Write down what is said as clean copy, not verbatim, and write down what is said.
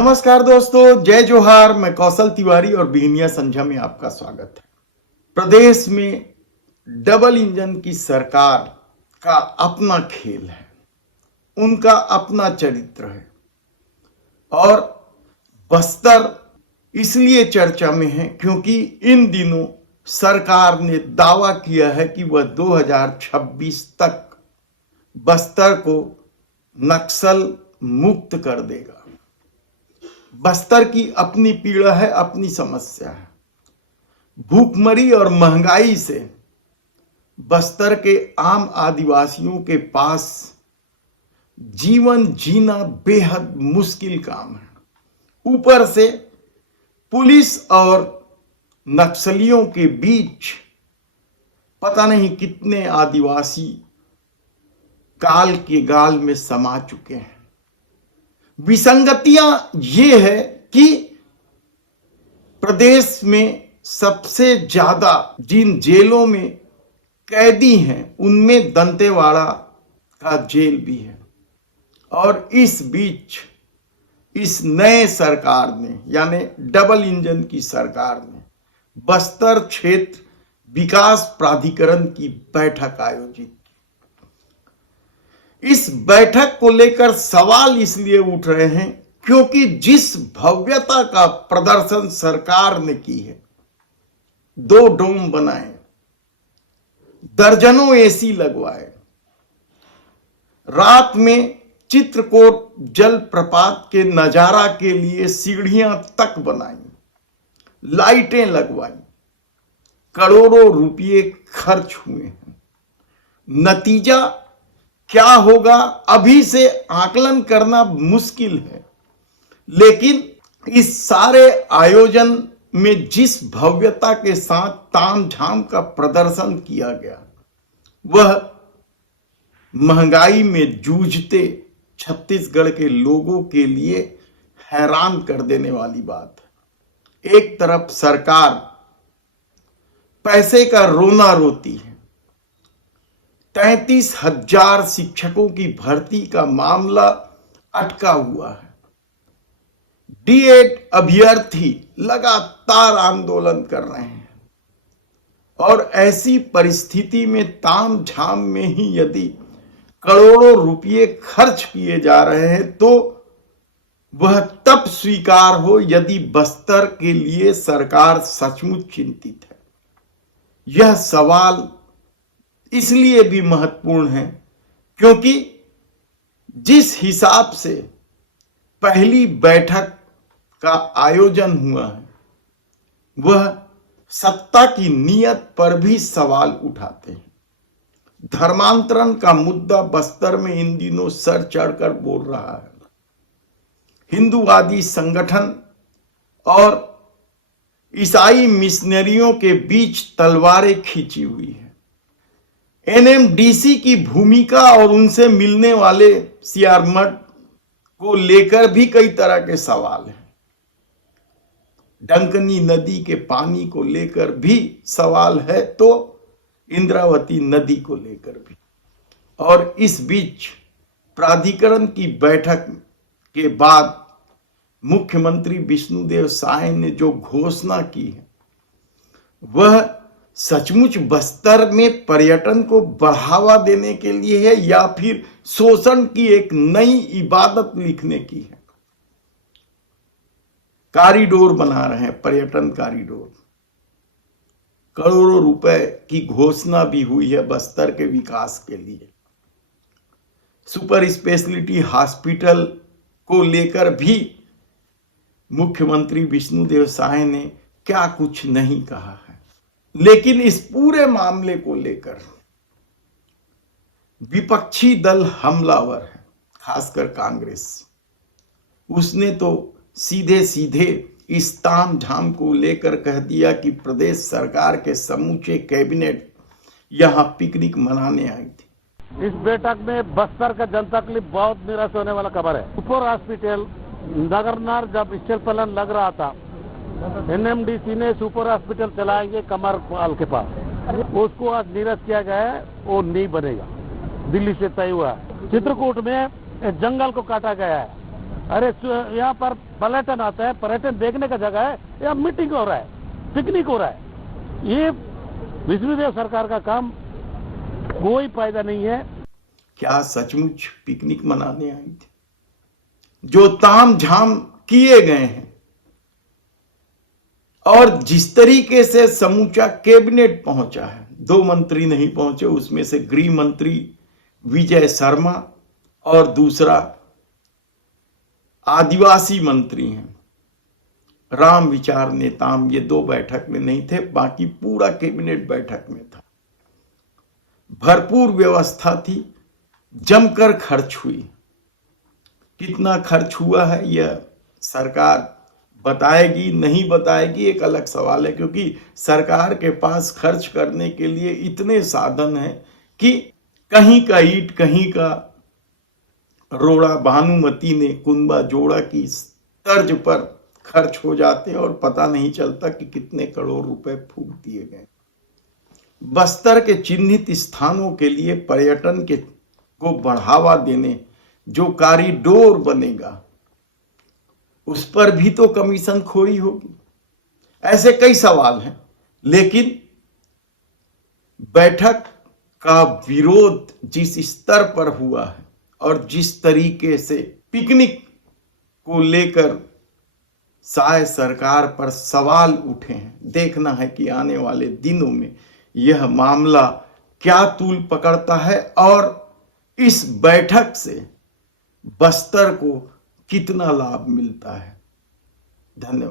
नमस्कार दोस्तों, जय जोहार। मैं कौशल तिवारी और बिहनिया संझा में आपका स्वागत है। प्रदेश में डबल इंजन की सरकार का अपना खेल है, उनका अपना चरित्र है और बस्तर इसलिए चर्चा में है क्योंकि इन दिनों सरकार ने दावा किया है कि वह 2026 तक बस्तर को नक्सल मुक्त कर देगा। बस्तर की अपनी पीड़ा है, अपनी समस्या है। भूखमरी और महंगाई से बस्तर के आम आदिवासियों के पास जीवन जीना बेहद मुश्किल काम है। ऊपर से पुलिस और नक्सलियों के बीच पता नहीं कितने आदिवासी काल के गाल में समा चुके हैं। विसंगतियां ये है कि प्रदेश में सबसे ज्यादा जिन जेलों में कैदी हैं उनमें दंतेवाड़ा का जेल भी है और इस बीच इस नए सरकार ने यानी डबल इंजन की सरकार ने बस्तर क्षेत्र विकास प्राधिकरण की बैठक आयोजित की। इस बैठक को लेकर सवाल इसलिए उठ रहे हैं क्योंकि जिस भव्यता का प्रदर्शन सरकार ने की है, 2 डोम बनाए, दर्जनों एसी लगवाए, रात में चित्रकूट जलप्रपात के नजारा के लिए सीढ़ियां तक बनाई, लाइटें लगवाई, करोड़ों रुपये खर्च हुए हैं। नतीजा क्या होगा अभी से आकलन करना मुश्किल है, लेकिन इस सारे आयोजन में जिस भव्यता के साथ तामझाम का प्रदर्शन किया गया वह महंगाई में जूझते छत्तीसगढ़ के लोगों के लिए हैरान कर देने वाली बात है। एक तरफ सरकार पैसे का रोना रोती है, 33,000 शिक्षकों की भर्ती का मामला अटका हुआ है, डीएड अभ्यर्थी लगातार आंदोलन कर रहे हैं और ऐसी परिस्थिति में तामझाम में ही यदि करोड़ों रुपये खर्च किए जा रहे हैं तो वह तब स्वीकार हो यदि बस्तर के लिए सरकार सचमुच चिंतित है। यह सवाल इसलिए भी महत्वपूर्ण है क्योंकि जिस हिसाब से पहली बैठक का आयोजन हुआ है वह सत्ता की नीयत पर भी सवाल उठाते हैं। धर्मांतरण का मुद्दा बस्तर में इन दिनों सर चढ़कर बोल रहा है। हिंदूवादी संगठन और ईसाई मिशनरियों के बीच तलवारें खींची हुई है। एनएमडीसी की भूमिका और उनसे मिलने वाले सीआर मठ को लेकर भी कई तरह के सवाल हैं। डंकनी नदी के पानी को लेकर भी सवाल है तो इंद्रावती नदी को लेकर भी। और इस बीच प्राधिकरण की बैठक के बाद मुख्यमंत्री विष्णुदेव साय ने जो घोषणा की है वह सचमुच बस्तर में पर्यटन को बढ़ावा देने के लिए है या फिर शोषण की एक नई इबादत लिखने की है। कॉरिडोर बना रहे हैं, पर्यटन कॉरिडोर, करोड़ों रुपए की घोषणा भी हुई है बस्तर के विकास के लिए। सुपर स्पेशलिटी हॉस्पिटल को लेकर भी मुख्यमंत्री विष्णुदेव साय ने क्या कुछ नहीं कहा है। लेकिन इस पूरे मामले को लेकर विपक्षी दल हमलावर है, खासकर कांग्रेस। उसने तो सीधे सीधे इस तामझाम को लेकर कह दिया कि प्रदेश सरकार के समूचे कैबिनेट यहां पिकनिक मनाने आई थी। इस बैठक में बस्तर का जनता के लिए बहुत निराश होने वाला खबर है। सुपर हॉस्पिटल नगरनार जब स्थल पलन लग रहा था, एनएमडीसी ने सुपर हॉस्पिटल चलाएंगे कमर पाल के पास, उसको आज निरस्त किया गया है, वो नहीं बनेगा, दिल्ली से तय हुआ। चित्रकूट में जंगल को काटा गया है, अरे यहाँ पर पर्यटन आता है, पर्यटन देखने का जगह है, यहाँ मीटिंग हो रहा है, पिकनिक हो रहा है। ये विष्णुदेव सरकार का काम कोई फायदा नहीं है। क्या सचमुच पिकनिक मनाने आई थी? जो ताम झाम किए गए हैं और जिस तरीके से समूचा कैबिनेट पहुंचा है, 2 मंत्री नहीं पहुंचे, उसमें से गृह मंत्री विजय शर्मा और दूसरा आदिवासी मंत्री हैं राम विचार नेताम, ये 2 बैठक में नहीं थे, बाकी पूरा कैबिनेट बैठक में था। भरपूर व्यवस्था थी, जमकर खर्च हुई। कितना खर्च हुआ है यह सरकार बताएगी नहीं बताएगी एक अलग सवाल है, क्योंकि सरकार के पास खर्च करने के लिए इतने साधन हैं कि कहीं का ईंट कहीं का रोड़ा भानुमती ने कुंबा जोड़ा की तर्ज पर खर्च हो जाते हैं और पता नहीं चलता कि कितने करोड़ रुपए फूंक दिए गए। बस्तर के चिन्हित स्थानों के लिए पर्यटन को बढ़ावा देने जो कॉरिडोर बनेगा उस पर भी तो कमीशन खोरी होगी। ऐसे कई सवाल हैं, लेकिन बैठक का विरोध जिस स्तर पर हुआ है और जिस तरीके से पिकनिक को लेकर शायद सरकार पर सवाल उठे हैं, देखना है कि आने वाले दिनों में यह मामला क्या तूल पकड़ता है और इस बैठक से बस्तर को कितना लाभ मिलता है। धन्यवाद।